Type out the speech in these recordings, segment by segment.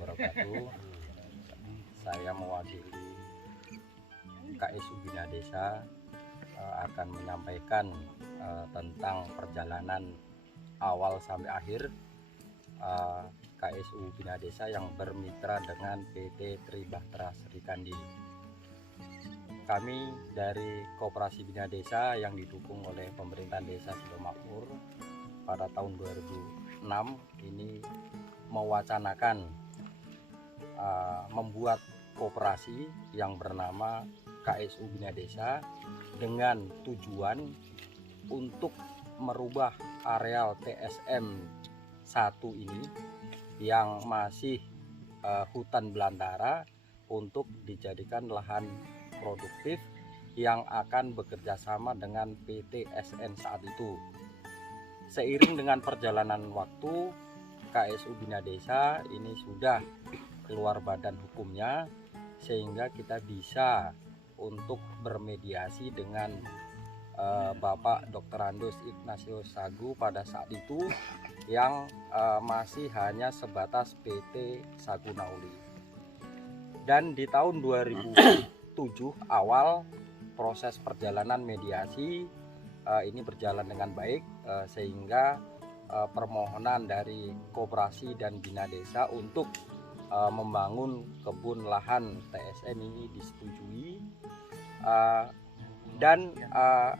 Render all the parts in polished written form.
wabarakatuh. Saya mewakili KSU Bina Desa akan menyampaikan tentang perjalanan awal sampai akhir KSU Bina Desa yang bermitra dengan PT Tribahtera Serikandi. Kami dari Koperasi Bina Desa yang didukung oleh pemerintah Desa Sidomakmur pada tahun 2006 ini mewacanakan membuat koperasi yang bernama KSU Bina Desa dengan tujuan untuk merubah areal TSM 1 ini yang masih hutan belantara untuk dijadikan lahan produktif yang akan bekerja sama dengan PT SN saat itu. Seiring dengan perjalanan waktu, KSU Bina Desa ini sudah keluar badan hukumnya, sehingga kita bisa untuk bermediasi dengan Bapak Dr. Andus Ignatius Sagu pada saat itu yang masih hanya sebatas PT Sagu Nauli. Dan di tahun 2007 awal proses perjalanan mediasi ini berjalan dengan baik sehingga permohonan dari Koperasi dan Bina Desa untuk membangun kebun lahan TSM ini disetujui dan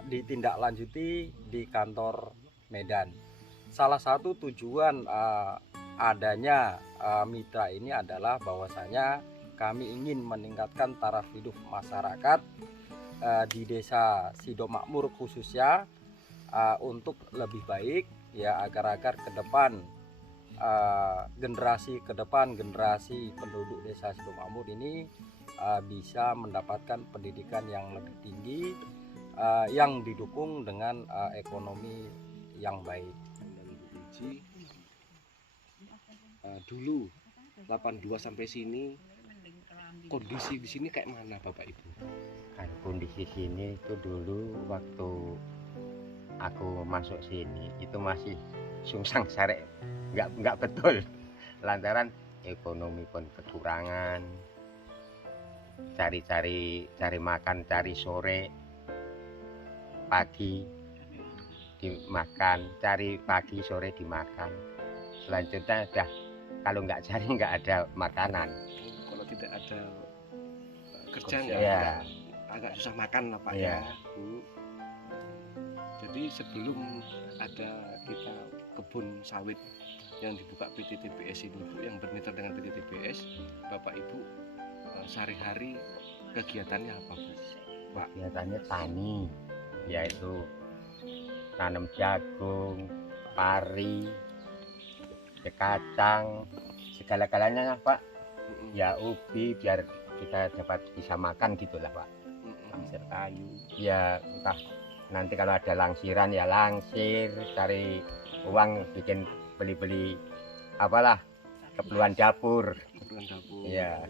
ditindaklanjuti di kantor Medan. Salah satu tujuan adanya mitra ini adalah bahwasanya kami ingin meningkatkan taraf hidup masyarakat di Desa Sidomakmur khususnya untuk lebih baik ya, agar ke depan generasi penduduk Desa Sidomakmur ini bisa mendapatkan pendidikan yang lebih tinggi yang didukung dengan ekonomi yang baik. Dulu 82 sampai sini kondisi di sini kayak mana Bapak Ibu? Kondisi sini itu dulu waktu aku masuk sini itu masih sungsang sare, nggak betul, lantaran ekonomi pun kekurangan, cari makan, cari sore pagi dimakan, cari pagi sore dimakan, selanjutnya udah kalau nggak cari nggak ada makanan. Kalau tidak ada kerja ya, agak susah makan lah Pak ya Bu. Jadi sebelum ada kita kebun sawit yang dibuka PT TBS ini Bu, yang bermitra dengan PT TBS, Bapak Ibu sehari-hari kegiatannya apa Bu? Pak? Kegiatannya tani, yaitu tanam jagung, pari, kacang, segala-galanya Pak. Ya ubi biar kita dapat bisa makan gitulah Pak. Langsir kayu. Ya entah nanti kalau ada langsiran ya langsir, cari uang bikin beli-beli apalah keperluan dapur. Keperluan dapur. Ya.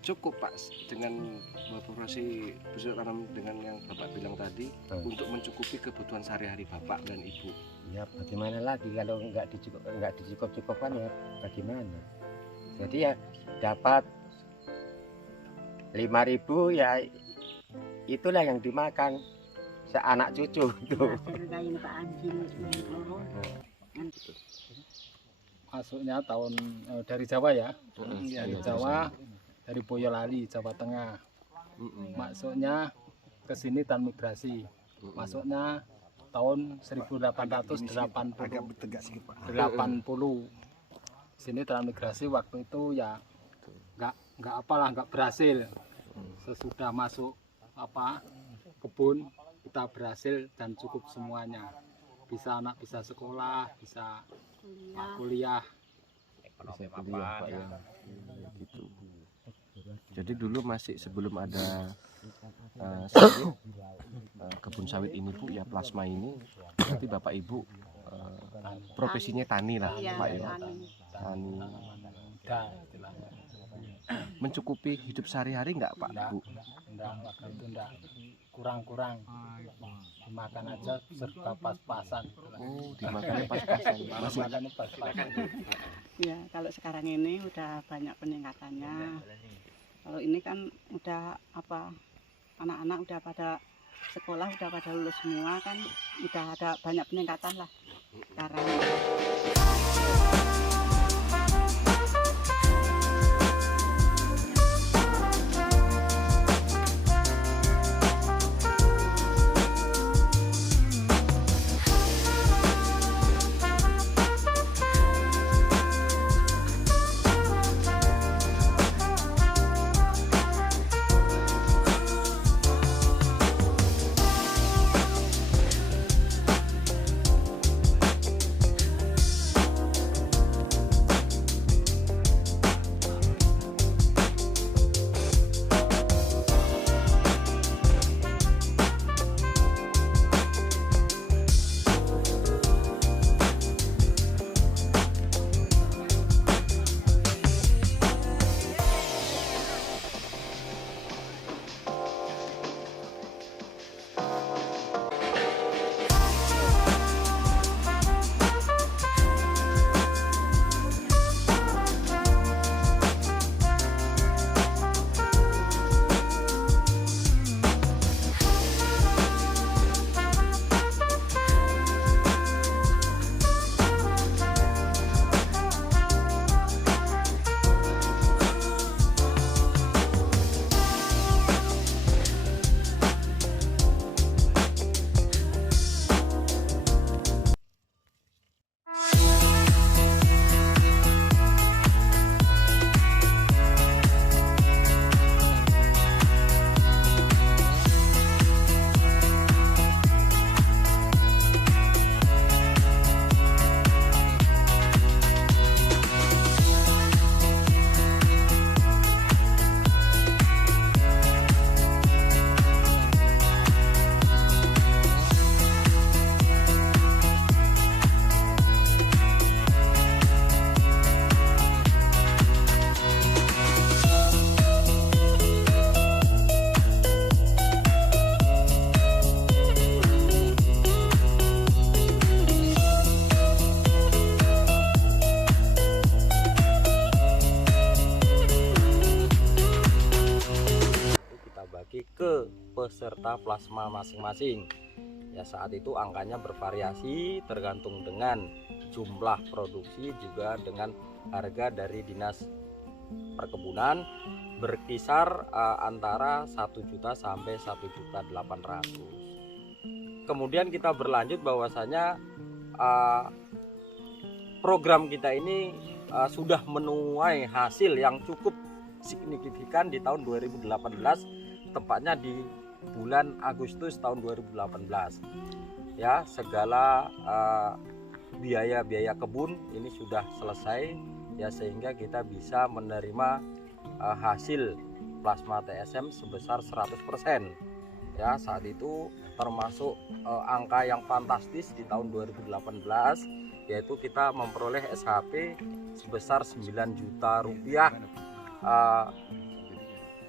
Cukup Pak dengan beroperasi bercocok tanam dengan yang Bapak bilang tadi untuk mencukupi kebutuhan sehari-hari Bapak dan Ibu. Ya bagaimana lagi kalau nggak dicukup-cukupkan ya bagaimana? Jadi ya dapat 5.000 ya itulah yang dimakan seanak cucu itu. Masuknya tahun dari Jawa ya, dari Jawa, dari Boyolali, Jawa Tengah. Masuknya ke sini tahun migrasi. Masuknya tahun 1880. Sini transmigrasi waktu itu ya nggak berhasil. Sesudah masuk kebun kita berhasil dan cukup semuanya. Bisa anak bisa sekolah, bisa kuliah. Pak ya. Gitu. Jadi dulu masih sebelum ada kebun sawit ini Bu ya, plasma ini, berarti Bapak Ibu profesinya tani lah Pak ya. Tani. mencukupi hidup sehari-hari nggak Pak Enggak, Bu? enggak, waktu itu enggak, kurang-kurang, dimakan aja serba pas-pasan. Oh, dimakannya pas-pasan. Masih Makannya pas-pasan. Ya, kalau sekarang ini udah banyak peningkatannya. Kalau ini kan udah apa, anak-anak udah pada sekolah, udah pada lulus semua kan, udah ada banyak peningkatan lah sekarang. ke peserta plasma masing-masing. Ya, saat itu angkanya bervariasi tergantung dengan jumlah produksi, juga dengan harga dari dinas perkebunan, berkisar antara 1 juta sampai 1.800.000. Kemudian kita berlanjut bahwasanya program kita ini sudah menuai hasil yang cukup signifikan di tahun 2018, tepatnya di bulan Agustus tahun 2018. Ya, segala biaya-biaya kebun ini sudah selesai, ya, sehingga kita bisa menerima hasil plasma TSM sebesar 100%. Ya, saat itu termasuk angka yang fantastis di tahun 2018, yaitu kita memperoleh SHP sebesar 9 juta rupiah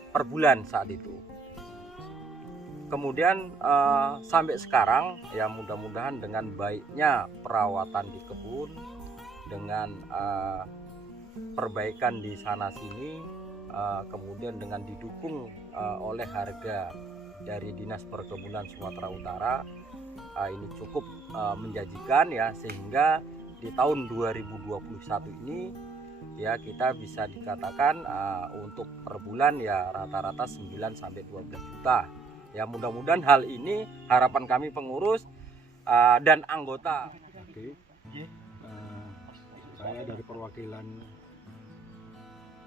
per bulan saat itu. Kemudian sampai sekarang, ya, mudah-mudahan dengan baiknya perawatan di kebun, dengan perbaikan di sana sini, kemudian dengan didukung oleh harga dari Dinas Perkebunan Sumatera Utara, ini cukup menjanjikan, ya, sehingga di tahun 2021 ini, ya, kita bisa dikatakan untuk per bulan, ya, rata-rata 9 sampai 12 juta. Ya, mudah-mudahan hal ini harapan kami pengurus dan anggota. Oke. Saya dari perwakilan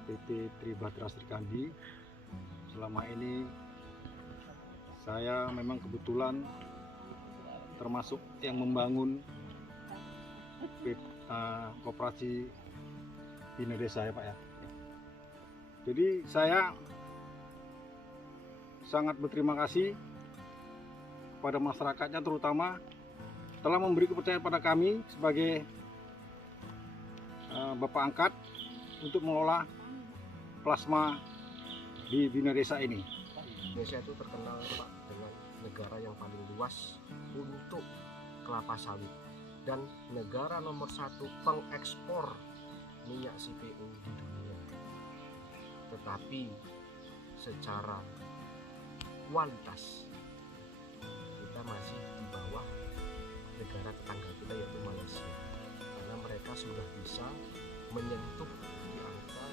PT Tribatra Srikandi. Selama ini saya memang kebetulan termasuk yang membangun koperasi Bina Desa, ya Pak, ya. Jadi saya sangat berterima kasih kepada masyarakatnya, terutama telah memberi kepercayaan pada kami sebagai Bapak angkat untuk mengelola plasma di Bina Desa ini? Indonesia itu terkenal Pak dengan negara yang paling luas untuk kelapa sawit dan negara nomor 1 pengekspor minyak CPO di dunia. Tetapi secara kualitas kita masih di bawah negara tetangga kita yaitu Malaysia, karena mereka sudah bisa menyentuh di angka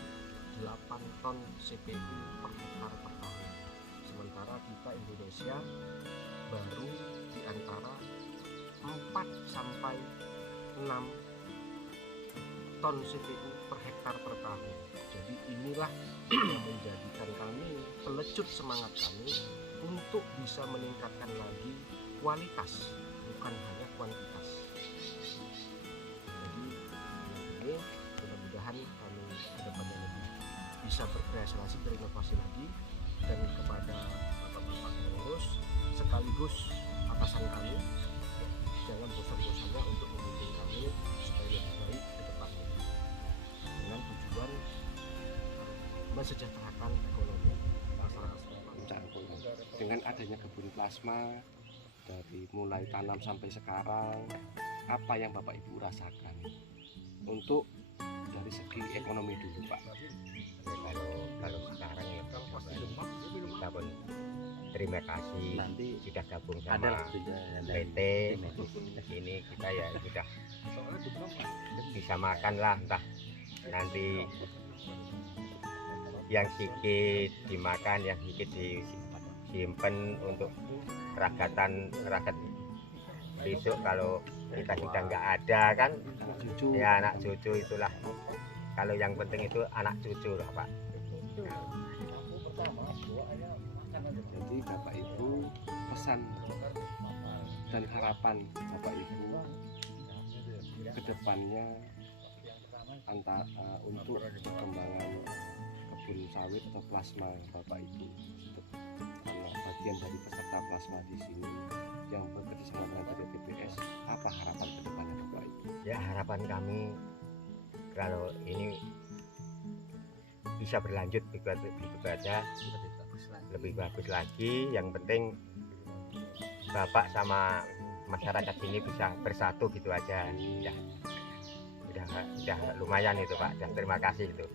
8 ton CPO per hektar per tahun, sementara kita Indonesia baru di antara 4 sampai 6 ton CPO per hektar per tahun. Jadi inilah yang menjadikan kami pelecut semangat kami untuk bisa meningkatkan lagi kualitas, bukan hanya kuantitas. Jadi ini mudah-mudahan kami kedepannya lebih bisa berkreasi, berinovasi lagi, dan kepada bapak-bapak pengurus sekaligus atasan kami, jangan bosan-bosannya untuk membimbing kami supaya lebih baik ke depannya dengan tujuan mensejahterakan ekonomi masyarakat setempat. Dengan adanya kebun plasma dari mulai tanam sampai sekarang, apa yang Bapak Ibu rasakan untuk dari segi ekonomi dulu Pak? Ya, kalau sekarang ya kita pun terima kasih Nanti sudah gabung ada sama lebihnya PT ini, kita ya sudah bisa makan lah, entah nanti yang sedikit dimakan, yang sedikit disimpan untuk ragat besok kalau kita sudah nggak ada kan, Anak cucu. ya anak cucu itulah. Kalau yang penting itu anak cucu lah Pak. Jadi Bapak Ibu pesan dan harapan Bapak Ibu ke depannya untuk perkembangan kebun sawit atau plasma Bapak Ibu, karena bagian dari peserta plasma di sini yang bekerjasama dengan PT TBS, apa harapan ke depannya Bapak Ibu? Ya, harapan kami kalau ini bisa berlanjut begitu aja, lebih bagus lagi. Yang penting Bapak sama masyarakat sini bisa bersatu gitu aja. Udah lumayan itu Pak, dan terima kasih itu.